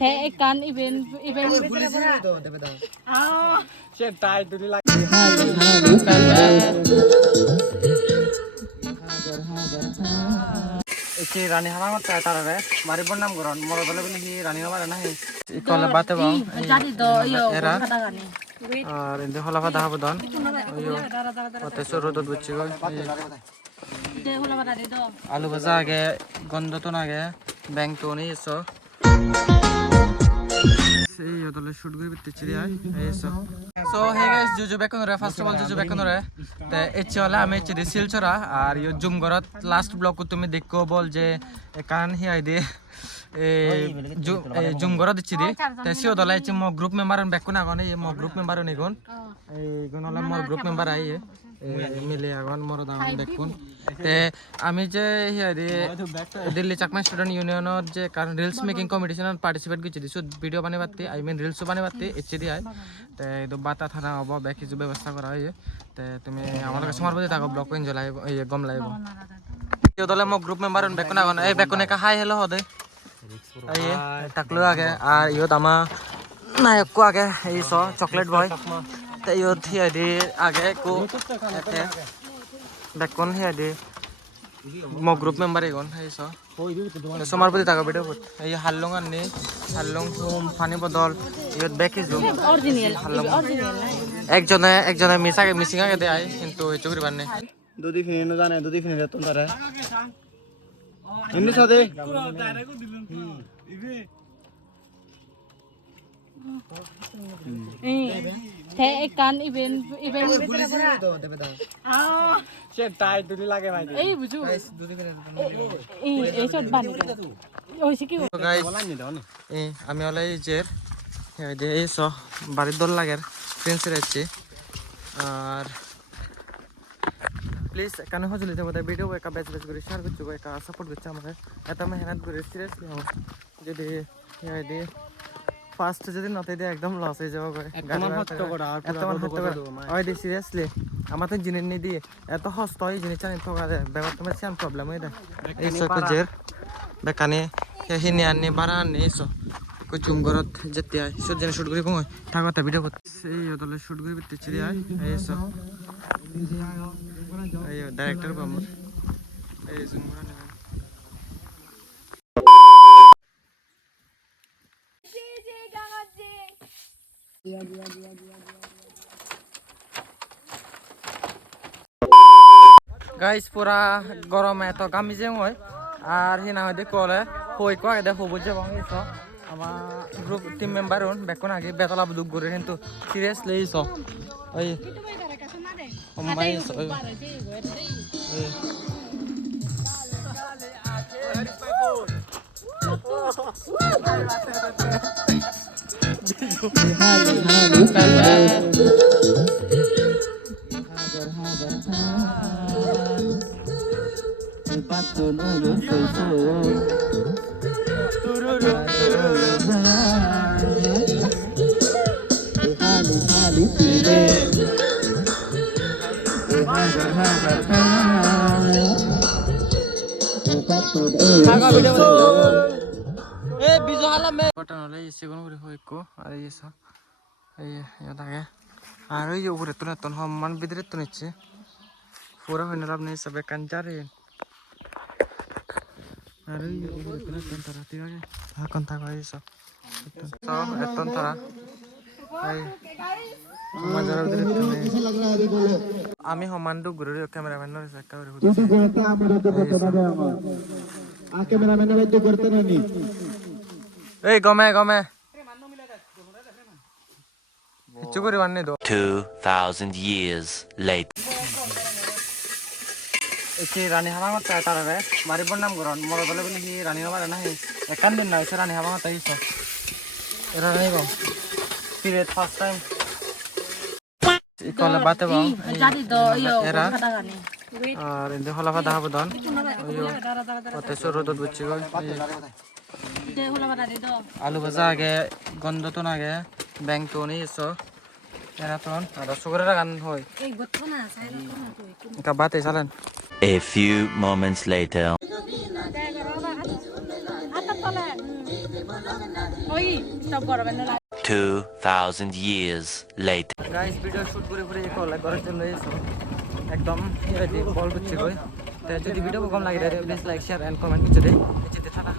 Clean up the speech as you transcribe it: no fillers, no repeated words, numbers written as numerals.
thế kan event সেটাই দুলি লাগে একে রানী হামা মত তারারে মারি বন্নাম গরন মর দলে বলি কি রানী মারে না হে ইকলে বাতে বাও jadi do yo এরা kata gani আর ইন্দে হলা ফাদা হাবদন ওয়ো অতে সরদ বুচ্ছি গো de hula bada de do আলু ভাজা আগে গন্ধ তো না আগে ব্যাং তো নেই এসো সেই ওদলে শুট করে বিতেছি রে এসো সো হে গাইস জুজু বেকনরে ফার্স্ট অফ অল জুজু বেকনরে তে এচে হলা আমি এচে দি শিলচরা আর ইউ জুম গরত লাস্ট ব্লক তুমি দেখো বল যে কান হি আই দে জুম গরত দিছি দি তে সি ওদলে এচে মো গ্রুপ মেম্বার বেকন আগন এই মো গ্রুপ মেম্বার নিগুন এই গুন হলা মোর গ্রুপ মেম্বার আই মিলে আগন মোর দাম বেকুন তে আমি যে হিয়ারি দিল্লি চাকমা স্টুডেন্ট ইউনিয়নের যে কারণ রিলস মেকিং কম্পিটিশনত পার্টিসিপেট করছি দিছো ভিডিও বানাইবাতে আই মিন রিলস বানাইবাতে এইচডি আই তে তো বাতা থানা হবো বাকি যে ব্যবস্থা করা হয় তে তুমি আমার কাছে সময় বলতে থাকো ব্লগ ইন লাইভ এই গম লাইভ কেউ দলে মো গ্রুপ মেম্বার বেকুন আগন এই বেকুনে কা হাই হেলো হদে এই টাকলো আগে আর ইয়ত আমা নায়ক কো আগে এই স চকলেট বয় তে ইয়ত হিয়ারি আগে কো বেকুন হিয়ারি মো গ্রুপ মেম্বার এগন হাইছো সমার প্রতি টাকা ভিডিও করতে এই হাল্লং আননি হাল্লং হোম পানি বদল ইয়ত বেকি জুম অরিজিনাল একজনে মিসিং আগে দে আই কিন্তু এই চুরি বানে দুদি ফিনে ন জানে দুদি ফিনে তোন তারে এমনি সাদে thế kan event সেটাই দুলি লাগে ভাই এই বুঝু এই সব বানি ওইছে কি গাইস আমি হলাই যে এই স বাড়ির দল লাগের ফ্রেন্ডস রয়েছে আর প্লিজ কানে হজলে যাব তাই ভিডিও একা ব্যাচ ব্যাচ করে শেয়ার করছো একা সাপোর্ট করছো আমাকে এত মেহনত করে সিরিয়াসলি যদি এই ফার্স্ট যদি নতে দিয়ে একদম লস হয়ে যাবে ওই দি সিরিয়াসলি আমাদের জিনিস নি দিয়ে এত হস্ত হয় জিনিস জানি তো ব্যাপার তোমার সেম প্রবলেম হয়ে দেয় এই সব জের বেকানে হিনি আনি বাড়া আনি এইসব কুচুম গরত যেতে আয় সব জিনিস শুট করে কময় ঠাকুরটা ভিডিও করতে এই ওদলে শুট করে বিতেছি রে আয় এইসব এই ডাইরেক্টর বামুর এই জুম করা নেবেন গাইস পুরা গরমে তো গামি যে হয় আর হিনা হয় দেখলে হই কো আগে দেখো বুঝে বাংলাদেশ আমার গ্রুপ টিম মেম্বার হন বেকন আগে বেতলা দুগ করে কিন্তু সিরিয়াসলি ইস ওই মাই আর ওই উপরে তো নতুন হমান বিদ্রে তো নিচ্ছে পুরা হইন লাভ নেই সবে কাঞ্চারে আর ওই উপরে তো নতুন তারা ঠিক আছে হ্যাঁ কোন থাকো এই সব সব এতন তারা আমি সমানটো ঘূৰি কেমেৰামেনৰ এই গমে গমে 2000 years later একে রানী হামা মত তারারে মারি বন্নাম গরন মর দলে বলি কি রানী মারে না একান দিন না এসে রানী হামা মত আইছো এরা নাই গো পিরিয়ড ফার্স্ট টাইম ইকলে বাতে বাও jadi do yo এরা kata gani আর ইন্দে হলা ফাদা হাবদন ওয়ো অতে সরদ বুচ্ছি গো de hula bada de do আলু ভাজা আগে গন্ধ তো না আগে ব্যাং তো নেই এসো এরা তো আর সুগরের গান হয় এই গত্ত না সাই না কা বাতে চালেন a few moments later ata tole ওই স্টপ করবেন না 2,000 years later. Guys video shoot করে করে কল করার জন্য এসো একদম বল বুঝছি কই তো যদি ভিডিও কম লাগে please like share and comment কিছু দে টাটা